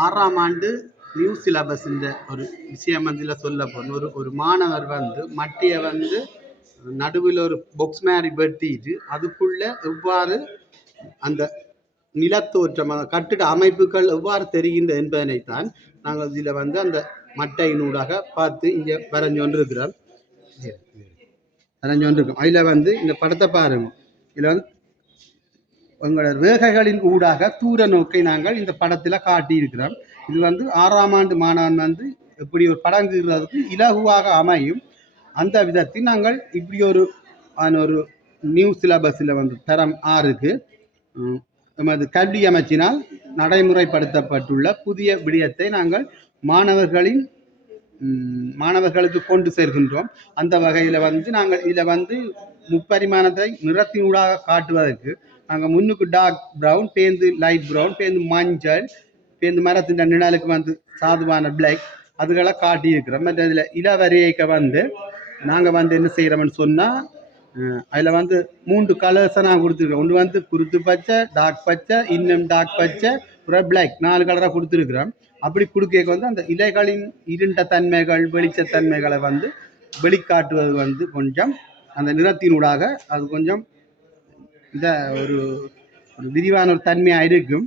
6ஆம் ஆண்டு new syllabus ஒரு விஷயம் வந்து இதில் சொல்ல போகணும். ஒரு மாணவர் வந்து மட்டியை வந்து நடுவில் ஒரு பொக்ஸ் மாதிரி வெட்டிட்டு அதுக்குள்ள எவ்வாறு அந்த நிலத்தோற்றம் கட்டிட அமைப்புகள் எவ்வாறு தெரிகின்ற என்பதனைத்தான் நாங்கள் இதில் வந்து அந்த மட்டையினூடாக பார்த்து இங்கே வரைஞ்சொன்றிருக்கிறோம். அதில் வந்து இந்த படத்தை பாருங்க. இதில் வந்து எங்களோட ரேகைகளின் ஊடாக தூர நோக்கை நாங்கள் இந்த படத்தில் காட்டியிருக்கிறோம். இது வந்து 6ஆம் ஆண்டு மாணவன் வந்து இப்படி ஒரு படம் கீறுறதுக்கு இலகுவாக அமையும். அந்த விதத்தில் நாங்கள் இப்படி ஒரு நியூ சிலபஸில் வந்து தரம் 6க்கு நமது கல்வி அமைச்சினால் நடைமுறைப்படுத்தப்பட்டுள்ள புதிய விடயத்தை நாங்கள் மாணவர்களுக்கு கொண்டு சேர்கின்றோம். அந்த வகையில் வந்து நாங்கள் இதில் வந்து முப்பரிமாணத்தை நிறத்தினூடாக காட்டுவதற்கு நாங்கள் முன்னுக்கு டார்க் ப்ரௌன், பேருந்து லைட் ப்ரௌன், பேருந்து மஞ்சள், பேருந்து மரத்தின் நிழலுக்கு வந்து சாதுவான பிளாக் அதுகளை காட்டியிருக்கிறோம். மற்ற இதில் இளவரையைக்கு வந்து நாங்கள் வந்து என்ன செய்கிறோம்னு சொன்னால் அதில் வந்து 3 கலர்ஸை நான் கொடுத்துருக்கேன். ஒன்று வந்து குருத்து பச்சை, டார்க் பச்சை, இன்னும் டார்க் பச்சை, அப்புறம் பிளாக் 4 கலராக கொடுத்துருக்குறோம். அப்படி கொடுக்க வந்து அந்த இலைகளின் இருண்ட தன்மைகள் வெளிச்சத்தன்மைகளை வந்து வெளிக்காட்டுவது வந்து கொஞ்சம் அந்த நிறத்தினூடாக அது கொஞ்சம் இந்த ஒரு விரிவான ஒரு தன்மையாக இருக்கும்.